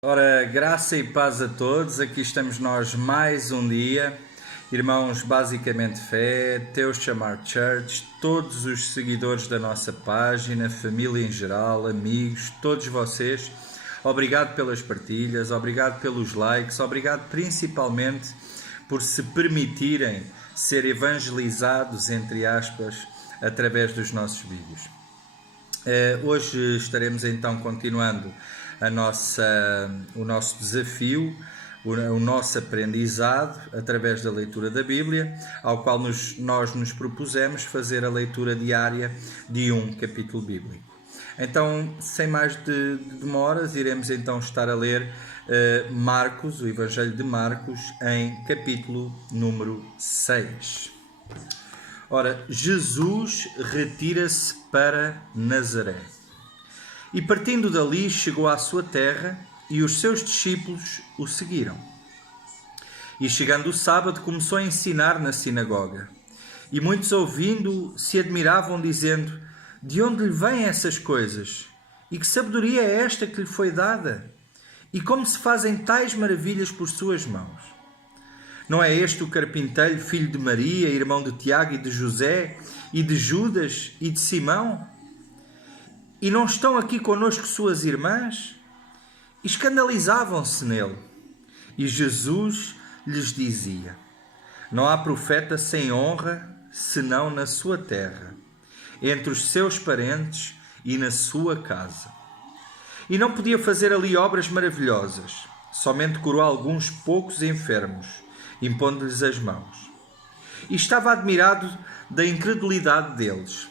Ora, graça e paz a todos, aqui estamos nós mais um dia, irmãos Basicamente Fé, Teus Chamar Church, todos os seguidores da nossa página, família em geral, amigos, todos vocês, obrigado pelas partilhas, obrigado pelos likes, obrigado principalmente por se permitirem ser evangelizados, entre aspas, através dos nossos vídeos. Hoje estaremos então continuando o nosso desafio, o nosso aprendizado através da leitura da Bíblia, ao qual nós nos propusemos fazer a leitura diária de um capítulo bíblico. Então, sem mais demoras, iremos então estar a ler Marcos, o Evangelho de Marcos, em capítulo número 6. Ora, Jesus retira-se para Nazaré. E partindo dali chegou à sua terra e os seus discípulos o seguiram. E chegando o sábado começou a ensinar na sinagoga. E muitos ouvindo se admiravam dizendo: de onde lhe vêm essas coisas? E que sabedoria é esta que lhe foi dada? E como se fazem tais maravilhas por suas mãos? Não é este o carpinteiro, filho de Maria, irmão de Tiago e de José, e de Judas e de Simão? E não estão aqui conosco suas irmãs? Escandalizavam-se nele. E Jesus lhes dizia: não há profeta sem honra, senão na sua terra, entre os seus parentes e na sua casa. E não podia fazer ali obras maravilhosas, somente curou alguns poucos enfermos, impondo-lhes as mãos. E estava admirado da incredulidade deles.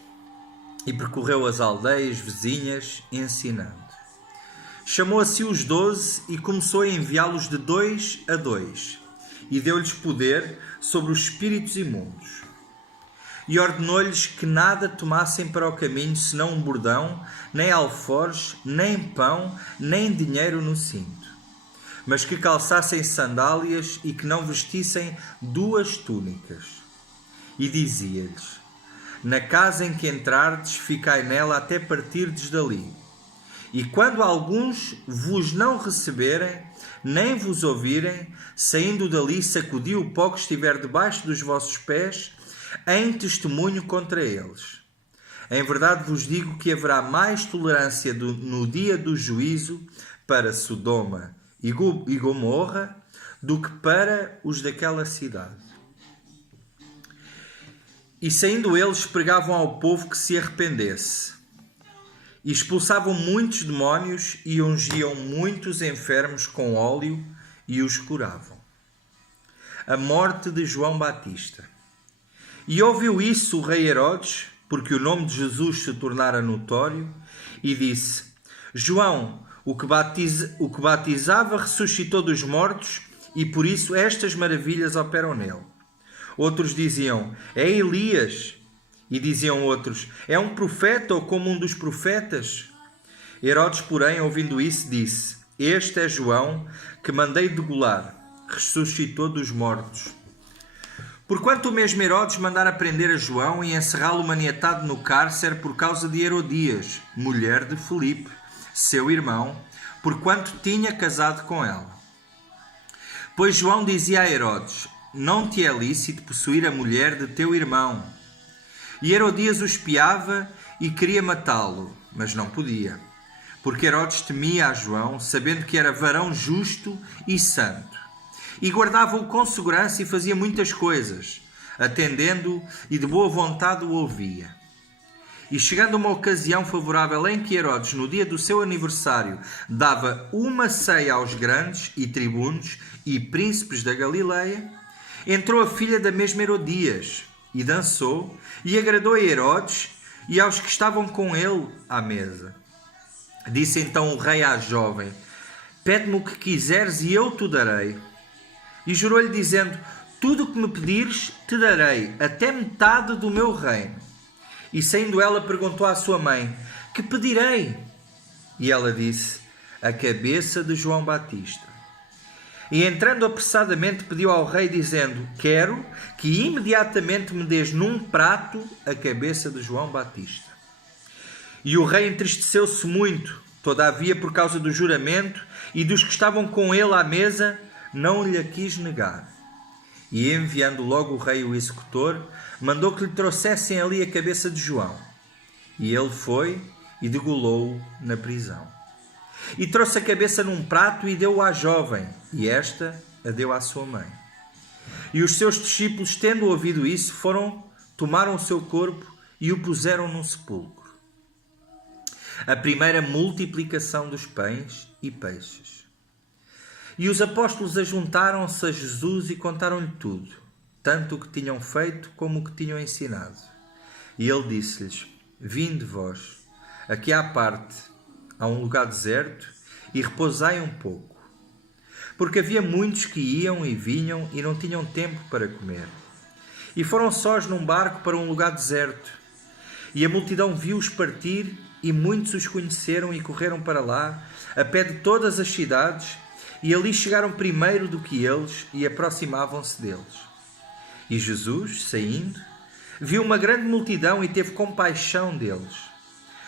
E percorreu as aldeias vizinhas, ensinando. Chamou a si os 12 e começou a enviá-los de 2 a 2, e deu-lhes poder sobre os espíritos imundos. E ordenou-lhes que nada tomassem para o caminho, senão um bordão, nem alforjes, nem pão, nem dinheiro no cinto, mas que calçassem sandálias e que não vestissem 2 túnicas. E dizia-lhes: na casa em que entrardes, ficai nela até partirdes dali. E quando alguns vos não receberem, nem vos ouvirem, saindo dali, sacudi o pó que estiver debaixo dos vossos pés, em testemunho contra eles. Em verdade vos digo que haverá mais tolerância no dia do juízo para Sodoma e Gomorra do que para os daquela cidade. E saindo eles, pregavam ao povo que se arrependesse. E expulsavam muitos demónios e ungiam muitos enfermos com óleo e os curavam. A morte de João Batista. E ouviu isso o rei Herodes, porque o nome de Jesus se tornara notório, e disse: João, o que batizava, ressuscitou dos mortos, e por isso estas maravilhas operam nele. Outros diziam: é Elias. E diziam outros: é um profeta ou como um dos profetas? Herodes, porém, ouvindo isso, disse: este é João, que mandei degolar, ressuscitou dos mortos. Porquanto o mesmo Herodes mandara prender a João e encerrá-lo maniatado no cárcere por causa de Herodias, mulher de Filipe, seu irmão, porquanto tinha casado com ela. Pois João dizia a Herodes: não te é lícito possuir a mulher de teu irmão. E Herodias o espiava e queria matá-lo, mas não podia, porque Herodes temia a João, sabendo que era varão justo e santo, e guardava-o com segurança e fazia muitas coisas, atendendo-o e de boa vontade o ouvia. E chegando uma ocasião favorável em que Herodes, no dia do seu aniversário, dava uma ceia aos grandes e tribunos e príncipes da Galileia, entrou a filha da mesma Herodias e dançou e agradou a Herodes e aos que estavam com ele à mesa. Disse então o rei à jovem: pede-me o que quiseres e eu te darei. E jurou-lhe dizendo: tudo o que me pedires te darei, até metade do meu reino. E saindo ela perguntou à sua mãe: que pedirei? E ela disse: a cabeça de João Batista. E entrando apressadamente pediu ao rei, dizendo: quero que imediatamente me des num prato a cabeça de João Batista. E o rei entristeceu-se muito, Todavia, por causa do juramento e dos que estavam com ele à mesa, não lhe quis negar. E enviando logo o rei o executor, mandou que lhe trouxessem ali a cabeça de João. E ele foi e degolou-o na prisão. E trouxe a cabeça num prato e deu-o à jovem, e esta a deu à sua mãe. E os seus discípulos, tendo ouvido isso, tomaram o seu corpo e o puseram num sepulcro. A primeira multiplicação dos pães e peixes. E os apóstolos ajuntaram-se a Jesus e contaram-lhe tudo, tanto o que tinham feito como o que tinham ensinado. E ele disse-lhes: Vinde vós, aqui à parte, a um lugar deserto, e repousai um pouco. Porque havia muitos que iam e vinham e não tinham tempo para comer. E foram sós num barco para um lugar deserto. E a multidão viu-os partir, e muitos os conheceram e correram para lá, a pé de todas as cidades, e ali chegaram primeiro do que eles, e aproximavam-se deles. E Jesus, saindo, viu uma grande multidão e teve compaixão deles,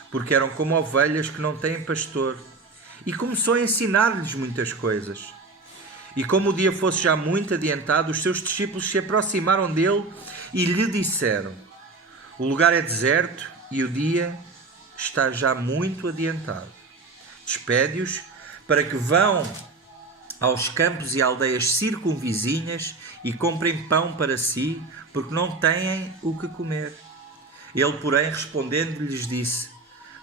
porque eram como ovelhas que não têm pastor, e começou a ensinar-lhes muitas coisas. E como o dia fosse já muito adiantado, os seus discípulos se aproximaram dele e lhe disseram: O lugar é deserto e o dia está já muito adiantado. Despede-os para que vão aos campos e aldeias circunvizinhas e comprem pão para si, porque não têm o que comer. Ele, porém, respondendo, lhes disse: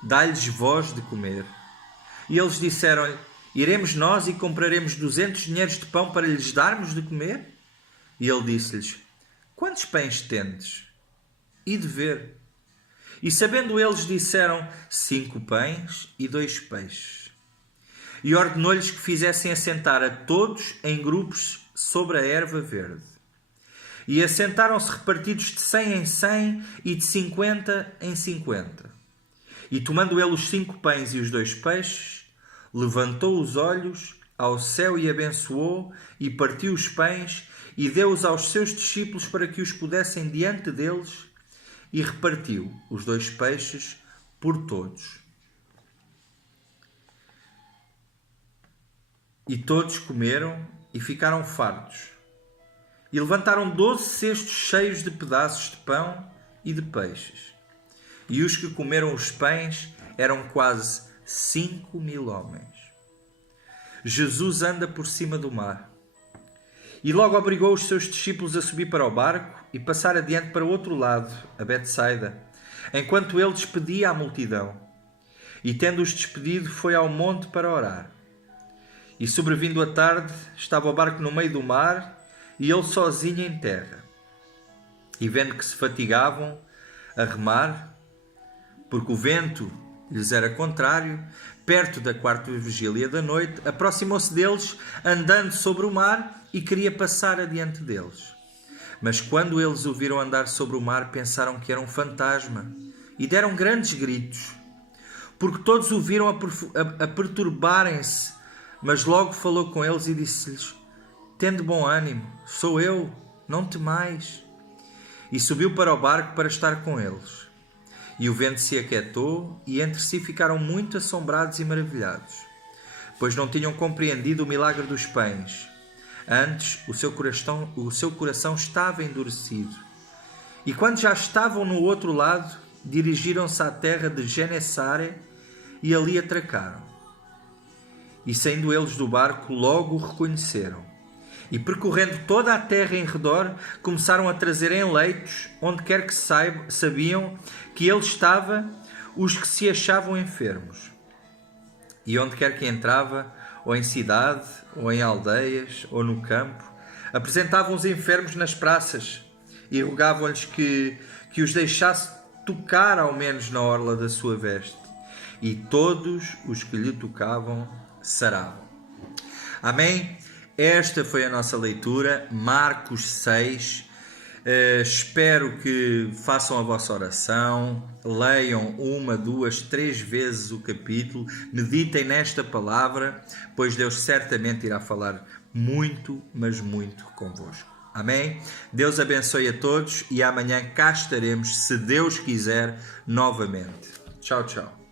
Dai-lhes vós de comer. E eles disseram-lhe: Iremos nós e compraremos 200 dinheiros de pão para lhes darmos de comer? E ele disse-lhes: Quantos pães tendes? E de ver. E sabendo eles, disseram: 5 pães e 2 peixes. E ordenou-lhes que fizessem assentar a todos em grupos sobre a erva verde. E assentaram-se repartidos de 100 em 100 e de 50 em 50. E tomando ele os 5 pães e os 2 peixes, levantou os olhos ao céu e abençoou, e partiu os pães e deu-os aos seus discípulos para que os pudessem diante deles, e repartiu os 2 peixes por todos. E todos comeram e ficaram fartos. E levantaram 12 cestos cheios de pedaços de pão e de peixes. E os que comeram os pães eram quase 5.000 homens. Jesus anda por cima do mar. E logo obrigou os seus discípulos a subir para o barco e passar adiante para o outro lado, a Betsaida, enquanto ele despedia a multidão. E tendo-os despedido, foi ao monte para orar. E sobrevindo a tarde, estava o barco no meio do mar, e ele sozinho em terra. E vendo que se fatigavam a remar, porque o vento lhes era contrário, perto da 4ª vigília da noite, aproximou-se deles, andando sobre o mar, e queria passar adiante deles. Mas quando eles o viram andar sobre o mar, pensaram que era um fantasma, e deram grandes gritos, porque todos o viram a perturbarem-se. Mas logo falou com eles e disse-lhes: Tende bom ânimo, sou eu, não temais. E subiu para o barco para estar com eles. E o vento se aquietou, e entre si ficaram muito assombrados e maravilhados, pois não tinham compreendido o milagre dos pães. Antes, o seu coração estava endurecido. E quando já estavam no outro lado, dirigiram-se à terra de Genesare e ali atracaram. E saindo eles do barco, logo o reconheceram. E percorrendo toda a terra em redor, começaram a trazer em leitos, onde quer que sabiam que ele estava, os que se achavam enfermos. E onde quer que entrava, ou em cidade, ou em aldeias, ou no campo, apresentavam os enfermos nas praças e rogavam-lhes que os deixasse tocar ao menos na orla da sua veste. E todos os que lhe tocavam saravam. Amém? Esta foi a nossa leitura, Marcos 6. Espero que façam a vossa oração, leiam 1, 2, 3 vezes o capítulo, meditem nesta palavra, pois Deus certamente irá falar muito, mas muito convosco. Amém? Deus abençoe a todos e amanhã cá estaremos, se Deus quiser, novamente. Tchau, tchau.